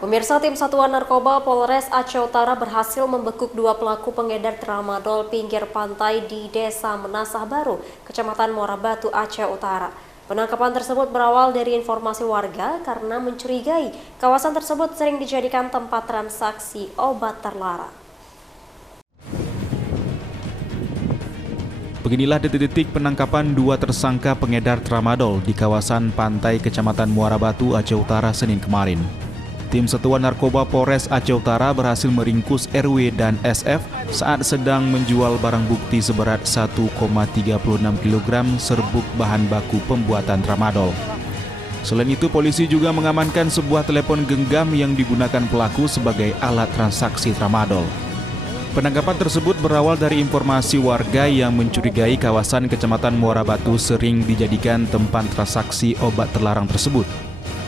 Pemirsa, tim Satuan Narkoba Polres Aceh Utara berhasil membekuk 2 pelaku pengedar tramadol pinggir pantai di Desa Menasah Baru, Kecamatan Muara Batu, Aceh Utara. Penangkapan tersebut berawal dari informasi warga karena mencurigai kawasan tersebut sering dijadikan tempat transaksi obat terlarang. Beginilah detik-detik penangkapan 2 tersangka pengedar tramadol di kawasan pantai Kecamatan Muara Batu, Aceh Utara, Senin kemarin. Tim Satuan Narkoba Polres Aceh Utara berhasil meringkus RW dan SF saat sedang menjual barang bukti seberat 1,36 kg serbuk bahan baku pembuatan tramadol. Selain itu, polisi juga mengamankan sebuah telepon genggam yang digunakan pelaku sebagai alat transaksi tramadol. Penangkapan tersebut berawal dari informasi warga yang mencurigai kawasan Kecamatan Muara Batu sering dijadikan tempat transaksi obat terlarang tersebut.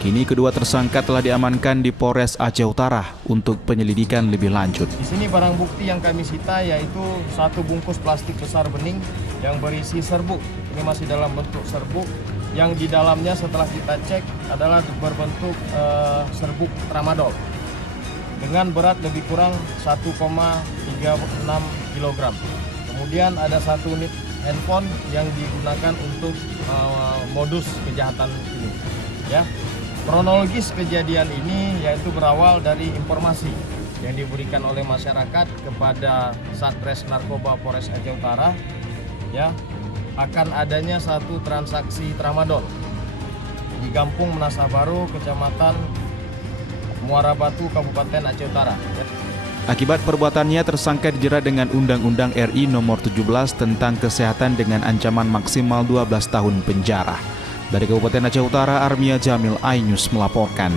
Kini kedua tersangka telah diamankan di Polres Aceh Utara untuk penyelidikan lebih lanjut. Di sini barang bukti yang kami sita yaitu 1 bungkus plastik besar bening yang berisi serbuk. Ini masih dalam bentuk serbuk yang di dalamnya setelah kita cek adalah berbentuk serbuk tramadol dengan berat lebih kurang 1,36 kg. Kemudian ada 1 unit handphone yang digunakan untuk modus kejahatan ini. Ya. Kronologis kejadian ini yaitu berawal dari informasi yang diberikan oleh masyarakat kepada Satres Narkoba Polres Aceh Utara, ya, akan adanya satu transaksi tramadol di Kampung Menasah Baru, Kecamatan Muara Batu, Kabupaten Aceh Utara. Akibat perbuatannya, tersangka dijerat dengan Undang-Undang RI Nomor 17 tentang Kesehatan dengan ancaman maksimal 12 tahun penjara. Dari Kabupaten Aceh Utara, Armia Jamil, iNews melaporkan.